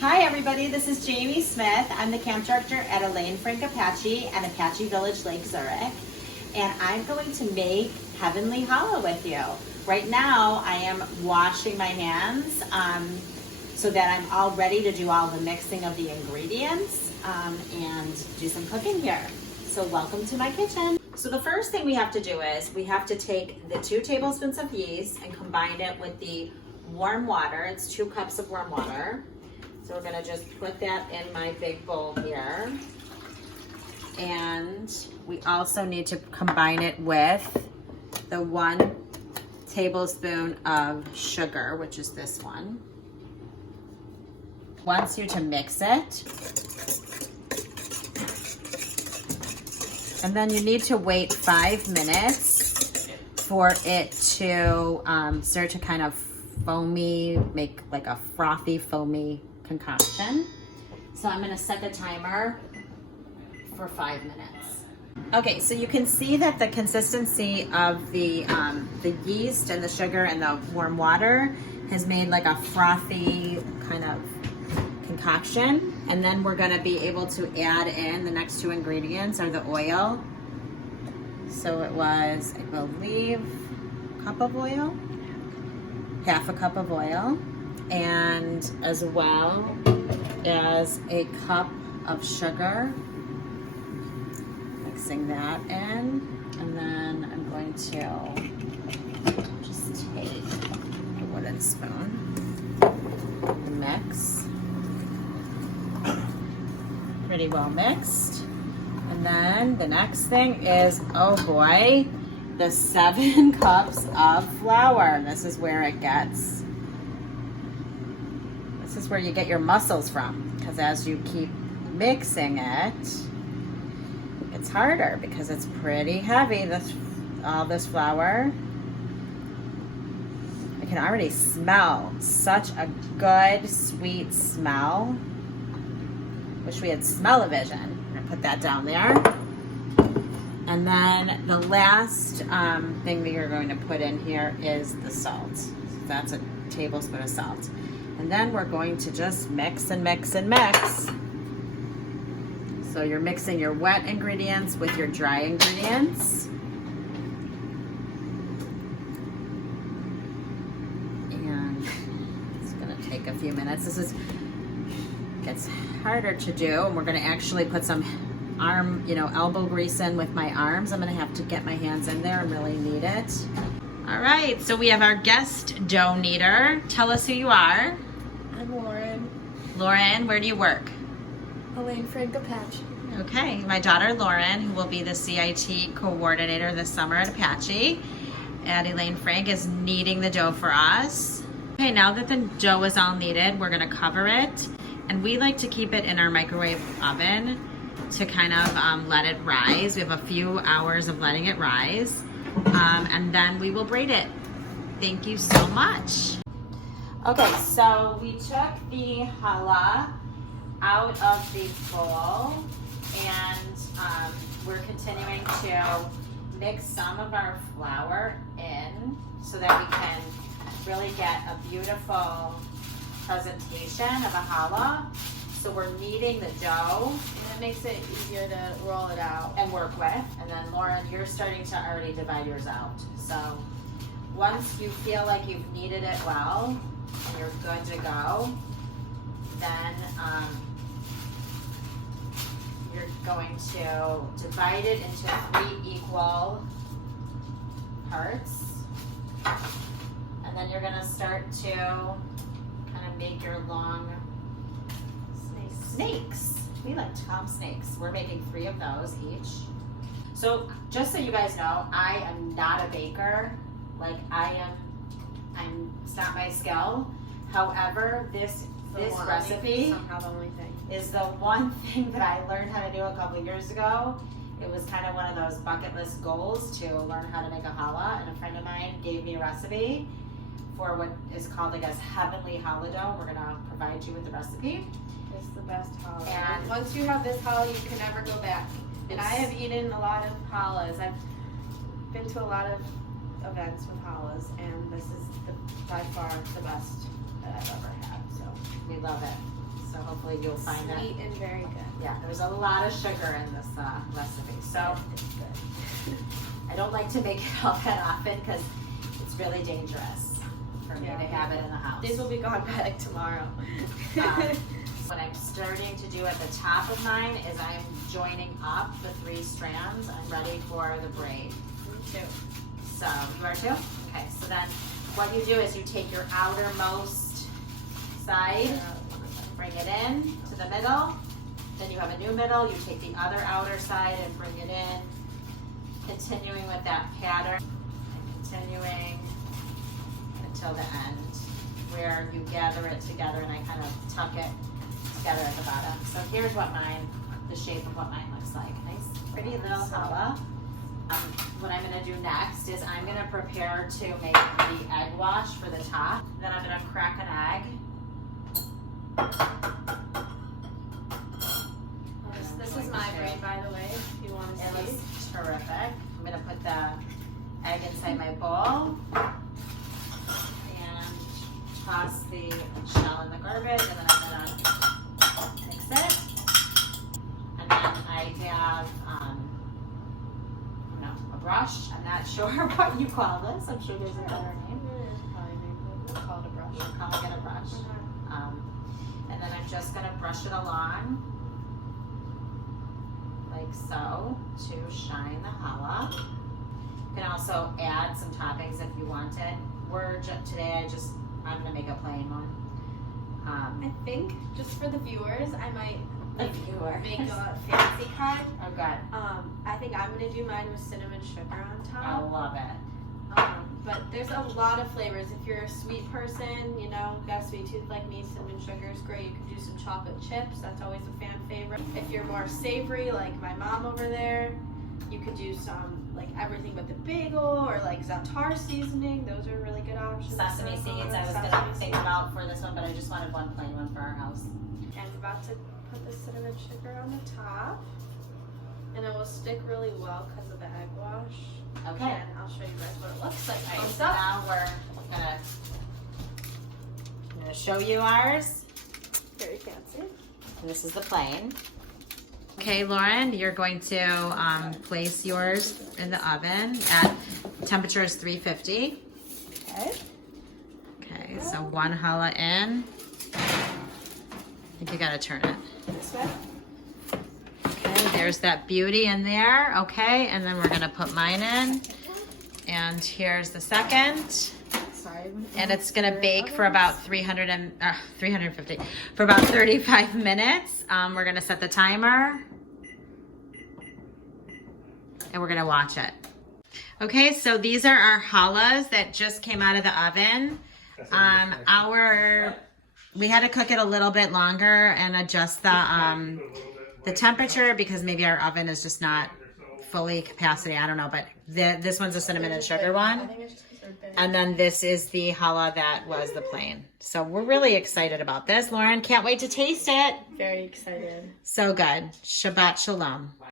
Hi everybody, this is Jamie Smith. I'm the camp director at Elaine Frank Apache and Apache Village Lake Zurich. And I'm going to make Heavenly Challah with you. Right now I am washing my hands so that I'm all ready to do all the mixing of the ingredients and do some cooking here. So welcome to my kitchen. So the first thing we have to do is we have to take the 2 tablespoons of yeast and combine it with the warm water. It's 2 cups of warm water. So we're gonna just put that in my big bowl here. And we also need to combine it with the 1 tablespoon of sugar, which is this one. Wants you to mix it. And then you need to wait 5 minutes for it to start to kind of foamy, make like a frothy, foamy concoction. So I'm gonna set the timer for 5 minutes. Okay, so you can see that the consistency of the yeast and the sugar and the warm water has made like a frothy kind of concoction. And then we're gonna be able to add in the next 2 ingredients are the oil. So it was, I believe, a cup of oil, half a cup of oil, and as well as a cup of sugar. Mixing that in, and then I'm going to just take a wooden spoon and mix. Pretty well mixed. And then the next thing is, oh boy, the 7 cups of flour. This is where it gets, this is where you get your muscles from, because as you keep mixing it, it's harder because it's pretty heavy, all this flour. I can already smell such a good, sweet smell. Wish we had smell-o-vision. I'm gonna put that down there. And then the last thing that you're going to put in here is the salt. So that's a tablespoon of salt. And then we're going to just mix and mix and mix. So you're mixing your wet ingredients with your dry ingredients. And it's gonna take a few minutes. This gets harder to do, and we're gonna actually put some elbow grease in with my arms. I'm gonna have to get my hands in there and really knead it. All right, so we have our guest dough kneader. Tell us who you are. I'm Lauren. Lauren, where do you work? Elaine Frank Apache. Okay, my daughter Lauren, who will be the CIT coordinator this summer at Apache, and Elaine Frank is kneading the dough for us. Okay, now that the dough is all kneaded, we're gonna cover it, and we like to keep it in our microwave oven to kind of let it rise. We have a few hours of letting it rise, and then we will braid it. Thank you so much. Okay, so we took the challah out of the bowl, and we're continuing to mix some of our flour in so that we can really get a beautiful presentation of a challah. So we're kneading the dough. And it makes it easier to roll it out and work with. And then Lauren, you're starting to already divide yours out. So once you feel like you've kneaded it well and you're good to go, then you're going to divide it into 3 equal parts. And then you're gonna start to kind of make your long snakes. We like to call them snakes. We're making 3 of those each. So just so you guys know, I am not a baker. Like it's not my skill. However, this recipe is the one thing that I learned how to do a couple years ago. It was kind of one of those bucket list goals to learn how to make a challah, and a friend of mine gave me a recipe for what is called, I guess, Heavenly Challah dough. We're gonna provide you with the recipe. It's the best challah. And once you have this challah, you can never go back. And I have eaten a lot of challahs. I've been to a lot of events with challahs, and this is by far the best that I've ever had. So we love it. So hopefully you'll find it. Sweet and very good. Yeah, there's a lot of sugar in this recipe. So It's good. I don't like to make it all that often because it's really dangerous for me to have it in the house. These will be gone by like tomorrow. What I'm starting to do at the top of mine is I'm joining up the 3 strands. I'm ready for the braid. Me too. So you are too? Okay, so then what you do is you take your outermost side, bring it in to the middle, then you have a new middle, you take the other outer side and bring it in, continuing with that pattern, and continuing until the end, where you gather it together and I kind of tuck it together at the bottom. So here's what the shape of what mine looks like. Nice, pretty little challah. What I'm gonna do next is I'm gonna prepare to make the egg wash for the top. Then I'm gonna crack an egg. This is my braid, by the way, if you want to It see. looks terrific. I'm gonna put the egg inside my bowl and toss the shell in the garbage, and then I'm gonna mix it. And then I have a brush. I'm not sure what you call this. I'm sure there's a better name. We'll call it a brush. You're calling it a brush. And then I'm just gonna brush it along like so to shine the challah. You can also add some toppings if you wanted. Today I'm gonna make a plain one. I think, just for the viewers, I might make a fancy kind. Oh god, I think I'm gonna do mine with cinnamon sugar on I top. love it. But there's a lot of flavors. If you're a sweet person, you know, got a sweet tooth like me, cinnamon sugar is great. You can do some chocolate chips. That's always a fan favorite. If you're more savory, like my mom over there, you could do some, like everything but the bagel or like za'atar seasoning. Those are really good options. Sesame seeds I was Sesame gonna think seeds. about for this one, but I just wanted one plain one for our house. And I'm about to put the cinnamon sugar on the top. And it will stick really well because of the egg wash. Okay. And I'll show you guys what it looks like. Alright, Thumbs so up. now I'm gonna show you ours. Very fancy. And this is the plain. Okay, Lauren, you're going to place yours in the oven at temperature is 350. Okay. Okay, so 1 challah in. I think you gotta turn it. This way. Okay, there's that beauty in there. Okay, and then we're gonna put mine in. And here's the second. Sorry. And it's gonna bake for about 350, for about 35 minutes. We're gonna set the timer. And we're gonna watch it. Okay, so these are our challahs that just came out of the oven. We had to cook it a little bit longer and adjust the temperature because maybe our oven is just not fully capacity. I don't know, but this one's a cinnamon and sugar one. I think it's just because they're big. And then this is the challah that was the plain. So we're really excited about this. Lauren, can't wait to taste it. Very excited. So good. Shabbat shalom.